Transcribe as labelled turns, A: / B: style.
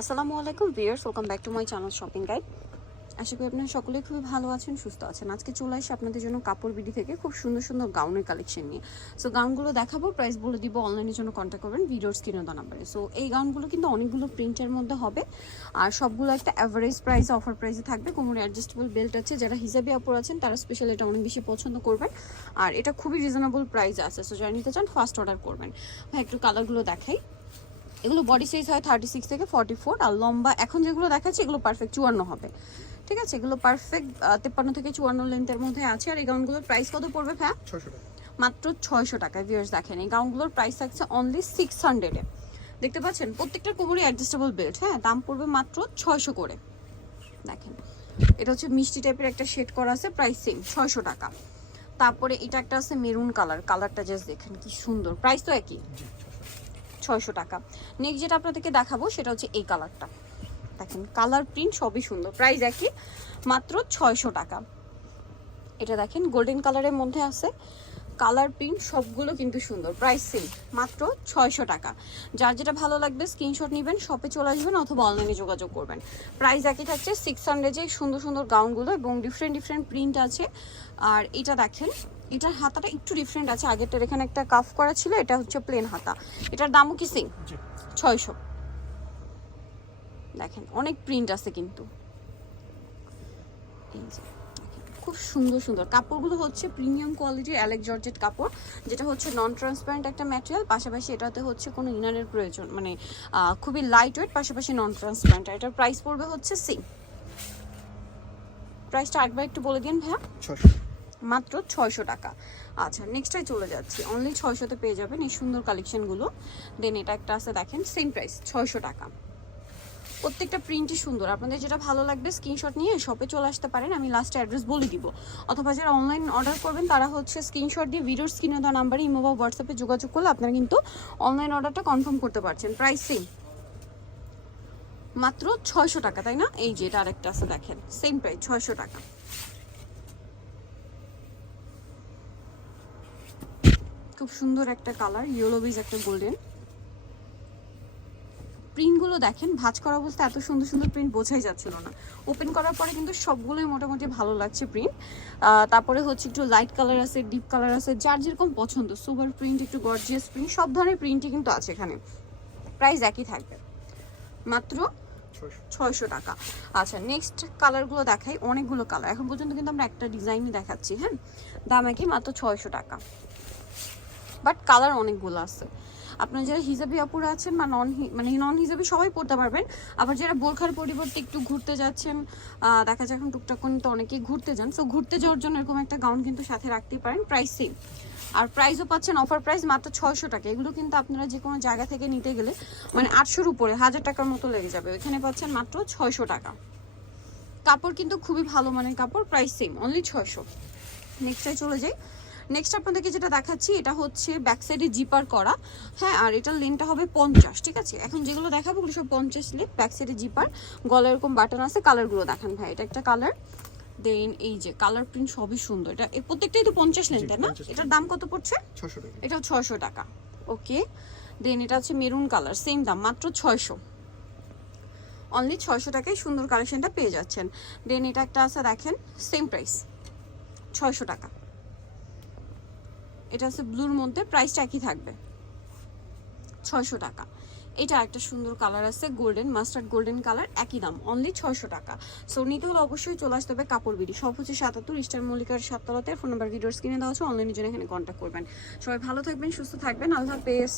A: আসসালামু আলাইকুম viewers welcome back to my channel shopping guide আশা করি আপনারা সকলেই খুবই ভালো আছেন, সুস্থ আছেন। আজকে চলে আসি আপনাদের জন্য কাপড় বিডি থেকে খুব সুন্দর সুন্দর গাউনের কালেকশন নিয়ে। সো গাউনগুলো দেখাবো প্রাইস বলে দিব অনলাইনের জন্য কন্ট্যাক্ট করবেন ভিডিওর স্ক্রিনে দেওয়া নাম্বারে সো এই গাউনগুলো কিন্তু অনেকগুলো প্রিন্টের মধ্যে হবে। আর সবগুলো একটা অ্যাভারেজ প্রাইস অফার প্রাইসে থাকবে। কোমরে অ্যাডজাস্টেবল বেল্ট আছে, যারা হিসাবে অপর আছেন, তারা স্পেশাল এটা অনেক বেশি পছন্দ করবেন। আর এটা খুবই রিজনেবল প্রাইস আছে। সো যারা নিতে চান ফার্স্ট অর্ডার করবেন। হ্যাঁ একটু কালারগুলো দেখাই। এগুলো বডি সাইজ হয় থার্টি সিক্স থেকে ফর্টি ফোর আর লম্বা এখন যেগুলো দেখাচ্ছি এগুলো পারফেক্ট চুয়ান্ন হবে। ঠিক আছে? এগুলো পারফেক্ট তেপ্পান্ন থেকে চুয়ান্ন লেন্থের মধ্যে আছে। আর এই গাউনগুলোর প্রাইস কত পড়বে হ্যাঁ মাত্র ছয়শো টাকায় ভিউয়ার্স দেখেন। এই গাউনগুলোর প্রাইস থাকছে অনলি সিক্স হান্ড্রেডে দেখতে পাচ্ছেন? প্রত্যেকটা কোমরে অ্যাডজাস্টেবল বেল্ট হ্যাঁ? দাম পড়বে মাত্র ছয়শো করে। দেখেন। এটা হচ্ছে মিষ্টি টাইপের একটা শেড করা আছে প্রাইস সেম ছয়শো টাকা। তারপরে এটা একটা আছে মেরুন কালার কালারটা জাস্ট দেখেন কি সুন্দর। প্রাইস তো একই। ছয়শো টাকা। নেক্সট যেটা আপনাদেরকে দেখাবো, সেটা হচ্ছে এই কালারটা দেখেন কালার প্রিন্ট সবই সুন্দর। প্রাইস একই, মাত্র ছয়শো টাকা। এটা দেখেন গোল্ডেন কালারের মধ্যে আছে। কালার প্রিন্ট সবগুলো কিন্তু সুন্দর। প্রাইস সেম মাত্র ছয়শো টাকা। যার যেটা ভালো লাগবে স্ক্রিনশট নেবেন শপে চলে আসবেন অথবা অনলাইনে যোগাযোগ করবেন। প্রাইস একই থাকছে সিক্স হান্ড্রেডে সুন্দর সুন্দর গাউনগুলো এবং ডিফারেন্ট ডিফারেন্ট প্রিন্ট আছে। আর এটা দেখেন এটার হাতাটা একটু ডিফারেন্ট আছে। আগেরটার এখানে একটা কাফ করা ছিল এটা হচ্ছে প্লেন হাতা। এটার দামও কি সেম ছয়শো। দেখেন অনেক প্রিন্ট আছে কিন্তু। খুব সুন্দর সুন্দর। কাপড়গুলো হচ্ছে প্রিমিয়াম কোয়ালিটির অ্যালেক জর্জেট কাপড় যেটা হচ্ছে নন ট্রান্সপারেন্ট একটা ম্যাটেরিয়াল পাশাপাশি এটাতে হচ্ছে কোনো ইনারের প্রয়োজন মানে খুবই লাইট ওয়েট পাশাপাশি নন ট্রান্সপারেন্ট এটার প্রাইস পড়বে হচ্ছে সেম প্রাইসটা একবার একটু বলে দিন ভাইয়া।
B: ছশো
A: মাত্র ছয়শো টাকা। আচ্ছা নেক্সটে চলে যাচ্ছি। অনলি ছয়শোতে পেয়ে যাবেন এই সুন্দর কালেকশনগুলো দেন এটা একটা আছে, দেখেন সেম প্রাইস ছয়শো টাকা। প্রত্যেকটা প্রিন্টই সুন্দর। আপনাদের যেটা ভালো লাগবে স্ক্রিনশট নিয়ে শপে চলে আসতে পারেন। আমি লাস্টে অ্যাড্রেস বলে দিব। অথবা যারা অনলাইন অর্ডার করবেন, তারা হচ্ছে স্ক্রিনশট দিয়ে ভিডিওর স্ক্রিনে দেওয়া নাম্বারে ইমো বা হোয়াটসঅ্যাপে যোগাযোগ করলে আপনারা কিন্তু অনলাইন অর্ডারটা কনফার্ম করতে পারছেন। প্রাইস সেম মাত্র ছয়শো টাকা, তাই না? এই যে এটা আরেকটা আছে, দেখেন সেম প্রাইস ছয়শো টাকা। খুব সুন্দর একটা কালার ইয়েলো বেজ একটা গোল্ডেন প্রিন্টগুলো দেখেন ভাঁজ করা অবস্থা এত সুন্দর সুন্দর প্রিন্ট বোঝাই যাচ্ছিল না। ওপেন করার পরে কিন্তু সবগুলোই মোটামুটি ভালো লাগছে প্রিন্ট তারপরে হচ্ছে একটু লাইট কালার আছে ডিপ কালার আছে যার যেরকম পছন্দ সুপার প্রিন্ট একটু গর্জিয়াস প্রিন্ট সব ধরনের প্রিন্টই কিন্তু আছে এখানে। প্রাইস একই থাকবে। মাত্র ছয়শো। টাকা। আচ্ছা নেক্সট কালারগুলো দেখাই অনেকগুলো কালার এখন পর্যন্ত কিন্তু আমরা একটা ডিজাইনই দেখাচ্ছি হ্যাঁ? দাম একই মাত্র ছয়শো টাকা। বাট কালার অনেকগুলো আছে। আপনারা যারা হিজাবি আপুরা আছেন বা নন মানে নন হিজাবি সবাই পড়তে পারবেন। আবার যারা বোরখার পরিবর্তে একটু ঘুরতে যাচ্ছেন দেখা যায় এখন টুকটাক তো অনেকেই ঘুরতে যান। সো ঘুরতে যাওয়ার জন্য এরকম একটা গাউন কিন্তু সাথে রাখতেই পারেন প্রাইস সেম আর প্রাইসও পাচ্ছেন অফার প্রাইস মাত্র ছয়শো টাকা। এগুলো কিন্তু আপনারা যে কোনো জায়গা থেকে নিতে গেলে মানে আটশোর উপরে, হাজার টাকার মতো লেগে যাবে। ওইখানে পাচ্ছেন মাত্র ছয়শো টাকা। কাপড় কিন্তু খুবই ভালো মানের কাপড় প্রাইস সেম অনলি ছয়শো। নেক্সটে চলে যাই। নেক্সট আপনাদেরকে যেটা দেখাচ্ছি এটা হচ্ছে ব্যাক সাইডে জিপার করা। হ্যাঁ আর এটার লেনটা হবে পঞ্চাশ ঠিক আছে? এখন যেগুলো দেখাবো ওগুলো সব পঞ্চাশ লেন ব্যাক সাইডে জিপার গলা এরকম বাটন আছে কালারগুলো দেখান ভাই এটা একটা কালার দেন এই যে কালার প্রিন্ট সবই সুন্দর। এটা প্রত্যেকটাই তো পঞ্চাশ লেন তাই না? এটার দাম কত পড়ছে?
B: ছশো টাকা।
A: এটাও ছয়শো টাকা। ওকে দেন এটা হচ্ছে মেরুন কালার সেম দাম মাত্র ছয়শো। অনলি ছয়শো টাকায় সুন্দর কালেকশনটা পেয়ে যাচ্ছেন। দেন এটা একটা আছে দেখেন সেম প্রাইস ছয়শো টাকা। এটা হচ্ছে ব্লুর মধ্যে প্রাইসটা একই থাকবে। ছয়শো টাকা। এটা একটা সুন্দর কালার আছে, গোল্ডেন, মাস্টার্ড গোল্ডেন কালার, একই দাম অনলি ছয়শো টাকা। সো নিতে হলে অবশ্যই চলে আসতে হবে কাপড় বিডি। সব হচ্ছে সাতাত্তর ইস্টার মল্লিকার সাততলাতে। ফোন নাম্বার ভিডিওস কিনে দেওয়া হচ্ছে অনলাইনের জন্য এখানে কন্ট্যাক্ট করবেন। সবাই ভালো থাকবেন, সুস্থ থাকবেন। আল্লাহ হাফেজ।